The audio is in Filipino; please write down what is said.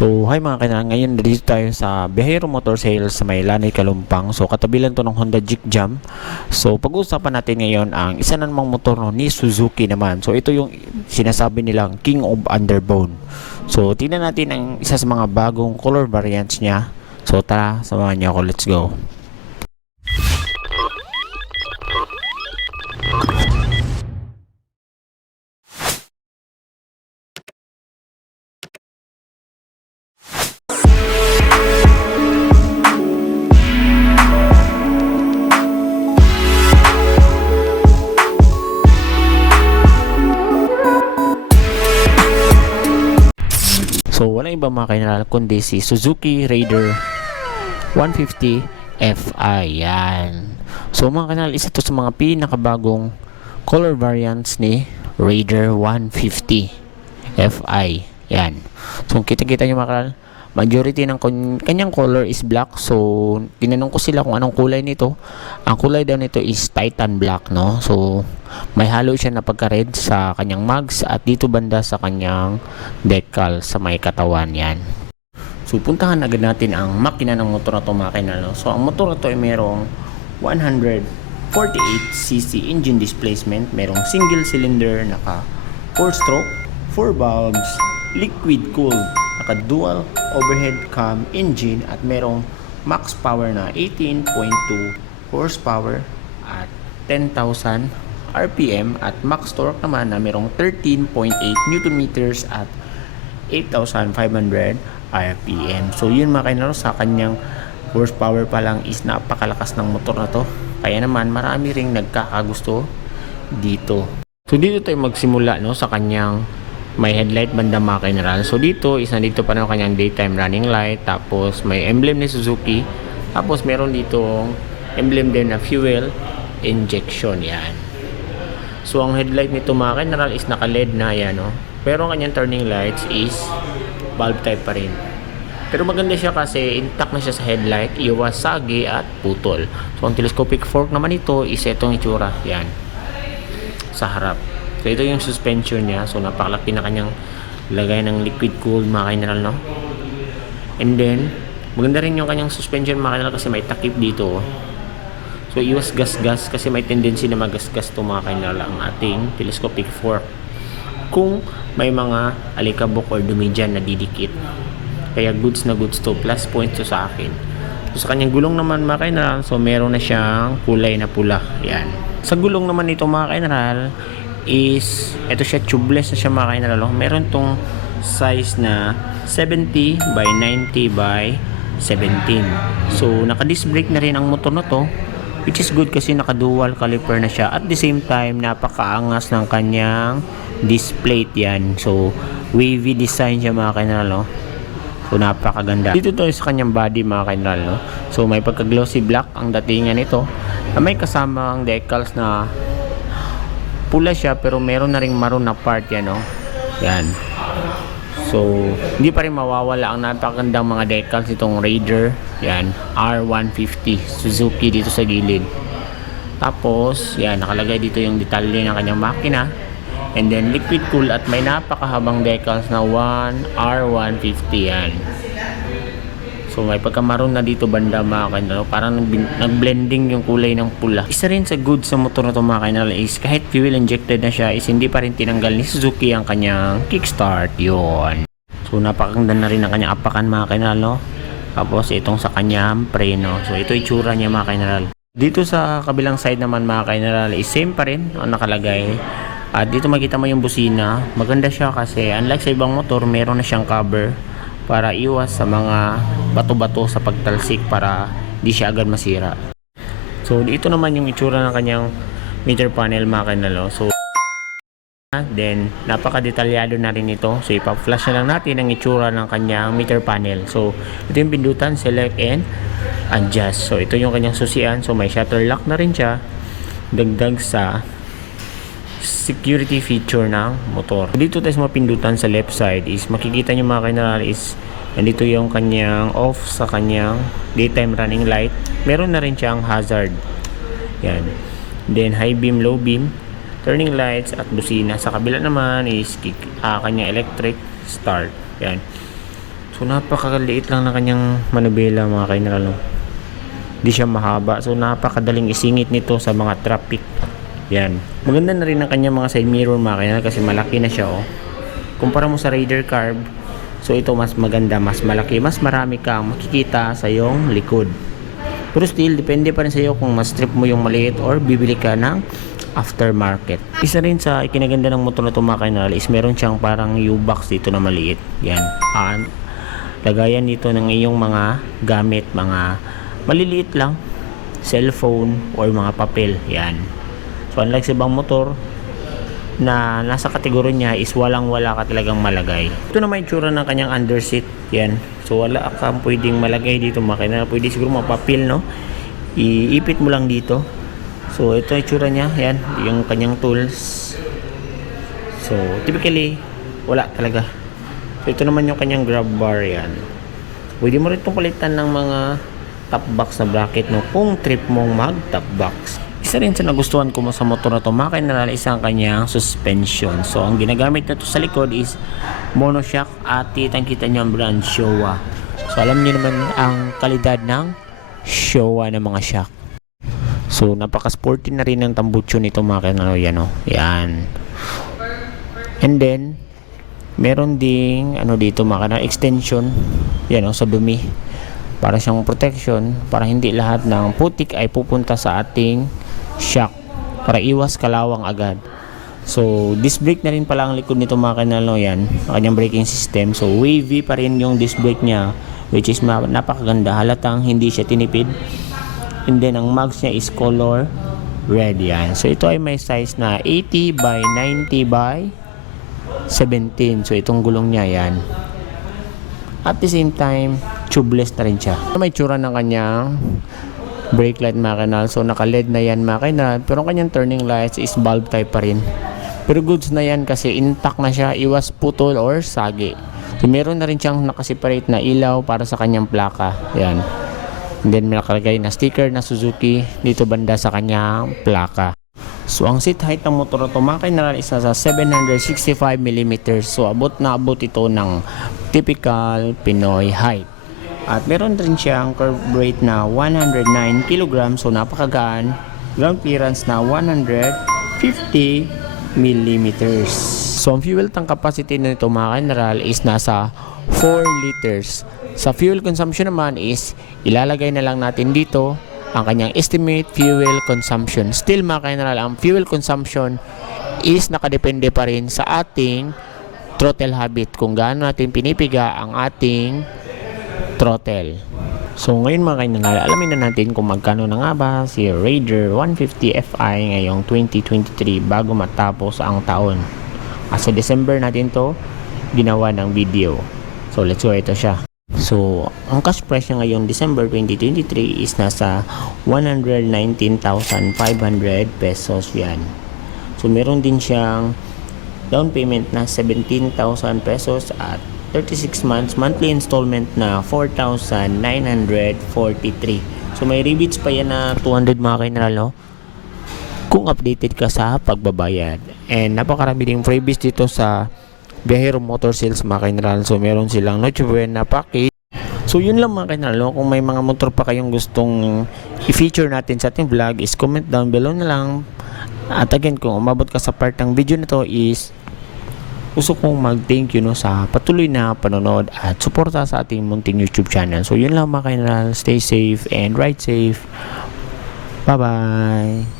So, hi mga kainan. Ngayon, dito tayo sa Biyahero Motor Sales sa may Lanay, Kalumpang. So, katabi lang to ng Honda Jig Jam. So, pag-uusapan natin ngayon ang isa namang motor ni Suzuki naman. So, ito yung sinasabi nilang King of Underbone. So, tingnan natin ang isa sa mga bagong color variants niya. So, tara, samahan niyo ako. Let's go. So, walang iba mga kainan kundi si Suzuki Raider 150 Fi. Yan. So, mga kainan, isa to sa mga pinakabagong color variants ni Raider 150 Fi. Yan. So, kita-kita nyo mga kainan, majority ng kanyang color is black. So, tinanong ko sila kung anong kulay nito. Ang kulay daw nito is Titan Black, no? So, may halo siya na pagka-red sa kanyang mags at dito banda sa kanyang decal sa may katawan yan. So, puntahan agad natin ang makina ng motor na ito mga kainan, no? So, ang motor na ito ay merong 148cc engine displacement, merong single cylinder, naka 4-stroke, 4 valves, liquid cooled, naka dual overhead cam engine at merong max power na 18.2 horsepower at 10,000 RPM at max torque naman na merong 13.8 Newton meters at 8,500 RPM. So yun mga kainan, sa kanyang horsepower pa lang is napakalakas ng motor na to. Kaya naman marami ring nagkakagusto dito. So dito tayo magsimula, no, sa kanyang may headlight banda mga kainan. So dito is nandito pa na kanyang daytime running light, tapos may emblem ni Suzuki, tapos meron dito emblem din na fuel injection yan. So ang headlight nito mga kainan is naka LED na yan, no? Pero ang kanyang turning lights is bulb type pa rin. Pero maganda siya kasi intact na siya sa headlight, iwas sagi at putol. So ang telescopic fork naman ito is itong itsura yan sa harap. So ito yung suspension niya. So napakalaki na kanyang lagay ng liquid cooled mga kainan, no? And then maganda rin yung kanyang suspension mga kainan kasi may takip dito. So iwas gas-gas kasi may tendency na magasgas to mga kainan ang ating telescopic fork kung may mga alikabok or dumi dyan na didikit. Kaya goods na goods to, plus points to sa akin. So sa kanyang gulong naman mga kainan, so meron na siyang kulay na pula. Yan. Sa gulong naman nito mga kainan is ito siya, tubeless na siya mga kainan. Meron tong size na 70 by 90 by 17. So naka-disc brake na rin ang motor na to, which is good kasi naka-dual caliper na siya. At the same time, napakaangas ng kanyang disc plate yan. So wavy design siya mga kainan, no? So napakaganda. Dito to sa kanyang body mga kainan, no? So may pagka-glossy black ang datingan nito. May kasamang decals na pula siya pero meron na ring maroon na part yan, no? Yan. So hindi pa rin mawawala ang napakagandang mga decals itong Raider. Yan, R150 Suzuki dito sa gilid. Tapos yan, nakalagay dito yung detalye ng kanyang makina. And then liquid cool at may napakahabang decals na 1R150 yan. So may pagkamaroon na dito banda mga kainan, parang nag-blending yung kulay ng pula. Isa rin sa good sa motor na ito mga kainan is kahit fuel injected na siya is hindi pa rin tinanggal ni Suzuki ang kanyang kickstart yon. So napakaganda na rin ang kanyang apakan mga kainan, no? Tapos itong sa kanyang preno. So ito itsura niya mga kainan. Dito sa kabilang side naman mga kainan is same pa rin ang nakalagay. At dito makita mo yung busina. Maganda siya kasi unlike sa ibang motor, meron na siyang cover para iwas sa mga bato-bato sa pagtalsik para di siya agad masira. So dito naman yung itsura ng kanyang meter panel mga kainan. So then napaka-detalyado na rin ito. So ipa-flash na lang natin ang itsura ng kanyang meter panel. So ito yung pindutan, select and adjust. So ito yung kanyang susian. So may shutter lock na rin siya. Dagdag sa security feature ng motor. Dito tayo sa mapindutan sa left side is makikita nyo mga kainan is nandito yung kanyang off sa kanyang daytime running light. Meron na rin siyang hazard. Yan. Then high beam, low beam, turning lights at busina. Sa kabila naman is kanyang electric start. Yan. So So napakaliit lang ng kanyang manubela mga kaineral, no? Di siya mahaba. So napakadaling isingit nito sa mga traffic. Yan. Maganda na rin ang kanyang mga side mirror mga kaineral kasi malaki na siya, oh. Kumpara mo sa Raider Carb, so ito mas maganda, mas malaki, mas marami kang makikita sa iyong likod. Pero still, depende pa rin sa iyo kung mas trip mo yung maliit or bibili ka ng aftermarket. Isa rin sa ikinaganda ng motor na ito mga kaineral is meron siyang parang U-box dito na maliit. Yan. Lagayan dito ng iyong mga gamit, mga maliliit lang, cellphone or mga papel. Yan. So unlike sa ibang motor na nasa kategorya niya is walang-wala ka talagang malagay. Ito na may tsura ng kanyang underseat. Yan. So wala kang pwedeng malagay dito mga kaineral. Pwede siguro mga papel, no? Iipit mo lang dito. So ito ay tsura niya. Yan. Yung kanyang tools. So typically wala talaga. So ito naman yung kanyang grab bar. Yan. Pwede mo rin itong palitan ng mga top box na bracket, no? Kung trip mong mag top box. Isa rin sa nagustuhan ko mo sa motor na to mga kaineral is ang kanyang suspension. So ang ginagamit na to sa likod is monoshock at kitang-kita nyo ang brand Showa. So alam niyo naman ang kalidad ng Showa ng mga shock. So napaka-sporty na rin ng tambucho nito mga kaineral. Yan, oh. Yan. And then meron ding ano dito mga kaineral, extension. Yan, oh, sa dumi. Para siyang protection para hindi lahat ng putik ay pupunta sa ating shock para iwas kalawang agad. So disc brake na rin pala ang likod nito mga kaineral. Yan ang kanyang braking system. So wavy pa rin yung disc brake niya, which is napakaganda, halatang hindi siya tinipid. And then ang mags niya is color red. Yan. So ito ay may size na 80 by 90 by 17. So itong gulong niya yan. At the same time, tubeless na rin siya. May tsura ng kanyang brake light mga kaineral. So naka-LED na yan mga kaineral. Pero ang kanyang turning lights is bulb type pa rin. Pero goods na yan kasi intact na siya. Iwas putol or sagi. So meron na rin siyang nakaseparate na ilaw para sa kanyang plaka. Yan. And then may nakalagay na sticker na Suzuki dito banda sa kanyang plaka. So ang seat height ng motor na ito mga kaineral is nasa 765mm. So abot ito ng typical Pinoy height. At meron rin siyang curve weight na 109 kg. So napakagaan. Ground clearance na 150mm. So ang fuel tank capacity nito mga kaineral is nasa 4 liters. Sa fuel consumption naman is ilalagay na lang natin dito ang kanyang estimate fuel consumption. Still mga kaineral, ang fuel consumption is nakadepende pa rin sa ating throttle habit, kung gaano natin pinipiga ang ating throttle. So ngayon mga kaineral, alamin na natin kung magkano na nga ba si Raider 150 Fi ngayong 2023 bago matapos ang taon. Sa December natin to ginawa ng video. So let's go, ito siya. So, ang cash price niya ngayong December 2023 is nasa 119,500 pesos yan. So, meron din siyang down payment na 17,000 pesos at 36 months monthly installment na 4,943. So, may rebates pa yan na 200 mga kaineral, no? Kung updated ka sa pagbabayad. And napakarami ding freebies dito sa Biyahero Motor Sales mga kaineral. So meron silang Noche Buena package. So yun lang mga kaineral, no? Kung may mga motor pa kayong gustong i-feature natin sa ating vlog is comment down below na lang. At again, kung umabot ka sa part ng video na to is gusto kong mag-thank you, no, sa patuloy na panonood at suporta sa ating munting YouTube channel. So yun lang mga kaineral, stay safe and ride safe. Bye bye.